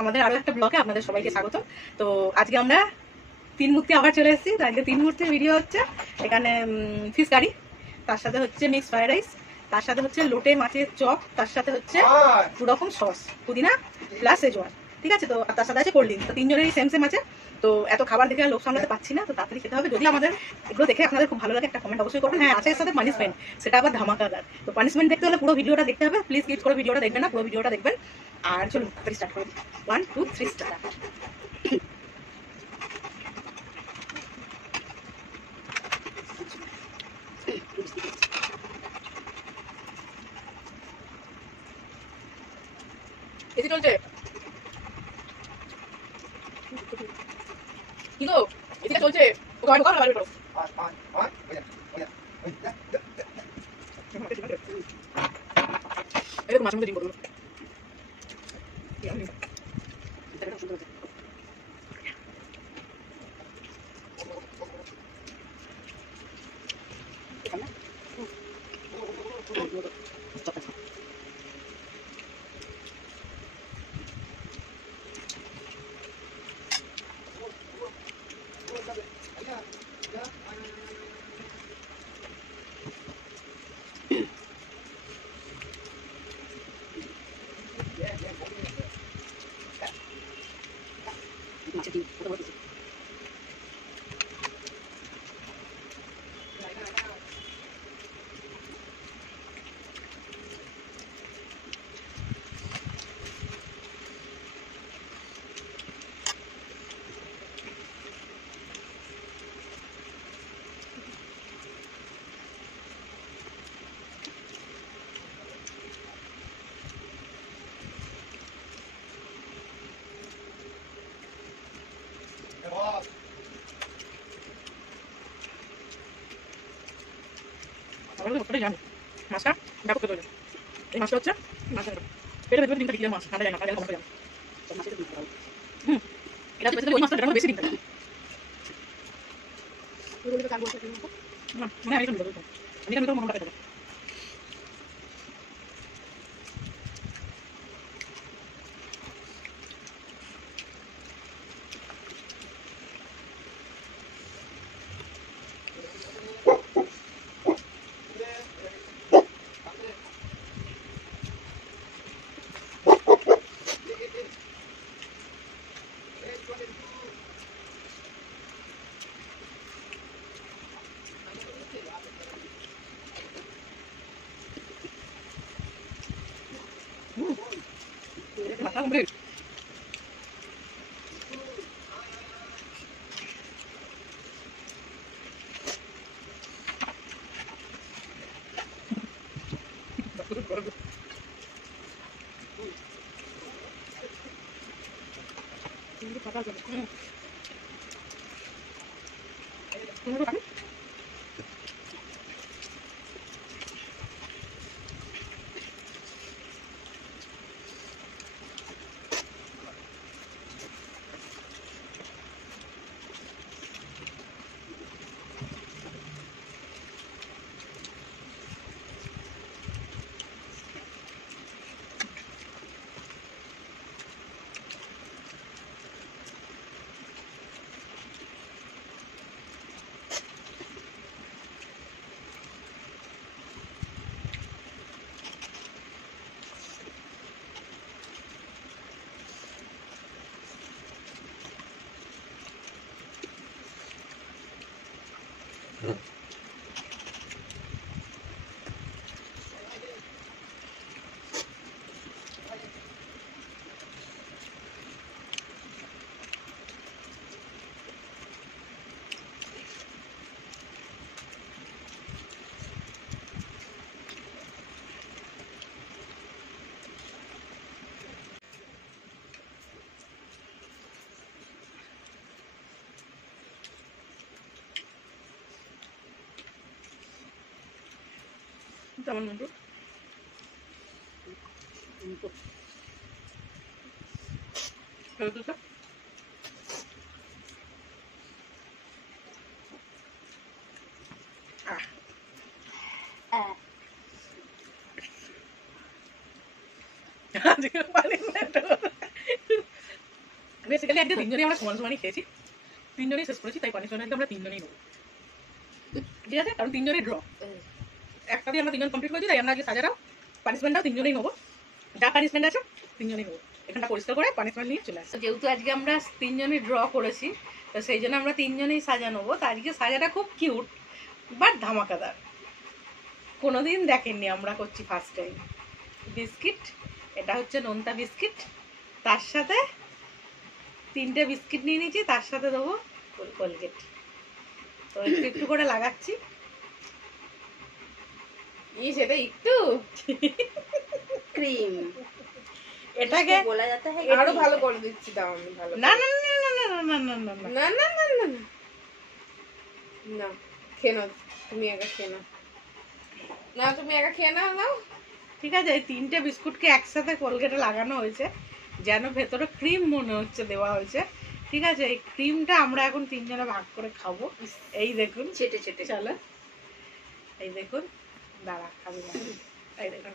আমাদের আরো একটা ব্লগে আপনাদের সবাইকে স্বাগত। তো আজকে আমরা তিন মূর্তি আবার চলে এসেছি। আজকে তিন মূর্তির ভিডিও হচ্ছে। এখানে ফিশ কারি, তার সাথে হচ্ছে মিক্স ফ্রাইড রাইস, তার সাথে হচ্ছে লোটে মাছের চপ, তার সাথে হচ্ছে দু রকম সস, পুদিনা প্লাস সেজওয়ান। ঠিক আছে, তো তার সাথে আছে কোল্ড ড্রিঙ্কস। তো তিনজনেরই সেম সেম আছে। তো এত খাবার দেখে লোক সামলাতে পাচ্ছি না, তো তাড়াতাড়ি খেতে হবে। যদি আমাদের এগুলো দেখে আপনাদের খুব ভালো লাগে, একটা কমেন্ট অবশ্যই করবেন। হ্যাঁ, আছে এর সাথে পানিশমেন্ট, সেটা আবার ধামাকাদার। তো পানিশমেন্ট দেখতে হলে পুরো ভিডিওটা দেখতে হবে। প্লিজ স্কিপ করে ভিডিওটা দেখবেন না, পুরো ভিডিওটা দেখবেন। আর চলুন তাড়াতাড়ি স্টার্ট করে দিই। 1 2 3 স্টার্ট। এসি চলছে কি গো? এদিকে চলছে, ঢোকা ঢোকা বাইরে করো। এরকম মাঝে মধ্যে ডিম করবো। মাছের ডিম ওটা বলতেছি। জানি মাছটা ব্যাপক খেতে হয়েছে। এই মাছটা হচ্ছে মাছের পেটে ভেতরে ডিমটা বিক্রি মাছ ঠান্ডা যায় না, তাহলে কমতে যাবে। এটা হচ্ছে ওই মাছটা যেটা বেশি ডিম থাকে না, মানে আমি তো মনে রাখতে হবে। মাথা ঘুরে তেমন মতো বেসিক্যালি আজকে তিনজনই আমরা সমান সমানই খেয়েছি, তিনজনই শেষ করেছি, তাই পানিশমেন্ট আজকে আমরা তিনজনই নেবো, ঠিক আছে? কারণ তিনজনই ড্র, একটা দিয়ে আমরা তিনজন কমপ্লিট করেছি, তাই আমরা আজকে সাজাটাও পানিশমেন্টটাও তিনজনই নেবো, যা পানিশমেন্ট আছে তিনজনই নেবো। এখানটা পরিষ্কার করে পানিশমেন্ট নিয়ে চলে আসছে। যেহেতু আজকে আমরা তিনজনই ড্র করেছি, তো সেই জন্য আমরা তিনজনেই সাজা নেবো। তো আজকে সাজাটা খুব কিউট বাট ধামাকাদার, কোনোদিন দেখেননি, আমরা করছি ফার্স্ট টাইম। বিস্কিট, এটা হচ্ছে নোনতা বিস্কিট, তার সাথে 3টে বিস্কিট নিয়ে নিয়েছি, তার সাথে দেবো কোলগেট। তো একটু একটু করে লাগাচ্ছি। সেটা একটু ক্রিম, এটাকে বলা যেতে হয় আরো ভালো করে দিচ্ছি। দাও আমি ভালো, না না না না না না না না না না না না না না, খেয়ে নাও তুমি, একা খেয়ে নাও, না তুমি একা খেয়ে নাও। নাও, ঠিক আছে। এই 3টে বিস্কুটকে একসাথে কোলগেটে লাগানো হয়েছে, যেন ভেতরে ক্রিম মনে হচ্ছে দেওয়া হয়েছে, ঠিক আছে? এই ক্রিমটা আমরা এখন তিনজনে ভাগ করে খাবো। এই দেখুন, চেটে চেটে চলো, এই দেখুন, দাঁড়া খাবি না, এই দেখুন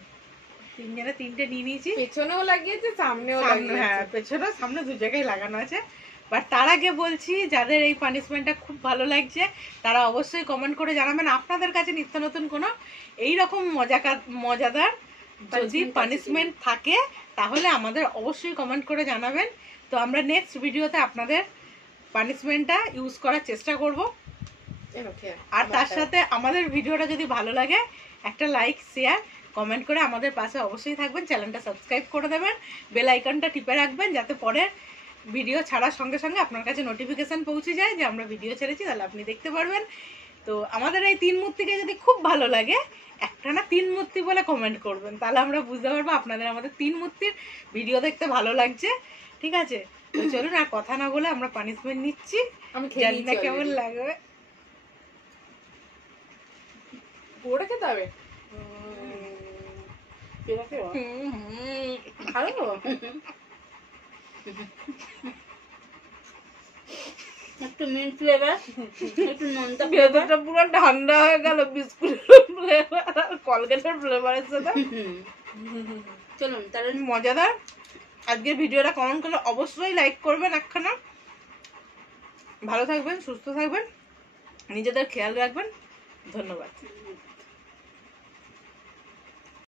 তিনজনে 3টে নিয়ে নিয়েছি, পেছনেও লাগিয়েছে সামনেও লাগিয়েছে। হ্যাঁ, পেছনে সামনে দু জায়গায় লাগানো আছে। বাট তার আগে বলছি, যাদের এই পানিশমেন্টটা খুব ভালো লাগছে তারা অবশ্যই কমেন্ট করে জানাবেন আপনাদের কাছে নিত্য নতুন কোনো এইরকম মজাদার যদি পানিশমেন্ট থাকে, তাহলে আমাদের অবশ্যই কমেন্ট করে জানাবেন। তো আমরা নেক্সট ভিডিওতে আপনাদের পানিশমেন্টটা ইউজ করার চেষ্টা করব। আর তার সাথে আমাদের ভিডিওটা যদি ভালো লাগে একটা লাইক, শেয়ার, কমেন্ট করে আমাদের পাশে অবশ্যই থাকবেন, চ্যানেলটা সাবস্ক্রাইব করে দেবেন, বেল আইকনটা টিপে রাখবেন, যাতে পরের ভিডিও ছাড়ার সঙ্গে সঙ্গে আপনার কাছে নোটিফিকেশন পৌঁছে যায় যে আমরা ভিডিও ছেড়েছি, তাহলে আপনি দেখতে পারবেন। তো আমাদের এই 3 মূর্তিকে যদি খুব ভালো লাগে, একটা না 3 মূর্তি বলে কমেন্ট করবেন, তাহলে আমরা বুঝতে পারবো আপনাদের আমাদের 3 মূর্তির ভিডিও দেখতে ভালো লাগছে, ঠিক আছে? তো চলুন আর কথা না বলে আমরা পানিশমেন্ট নিচ্ছি, আমি জানি না কেমন লাগবে। পুরোটা খেতে হবে, ভালো একটু মিন্ট ফ্লেভার, একটু নোনতা ভেতরটা পুরো ঠান্ডা হয়ে গেল বিস্কুটের ফ্লেভার আর কলগেটের ফ্লেভারের সাথে। চলুন তাহলে, মজাদার। আজকের ভিডিওটা কমেন্ট করলে অবশ্যই লাইক করবেন একখানা। ভালো থাকবেন, সুস্থ থাকবেন, নিজেদের খেয়াল রাখবেন। ধন্যবাদ।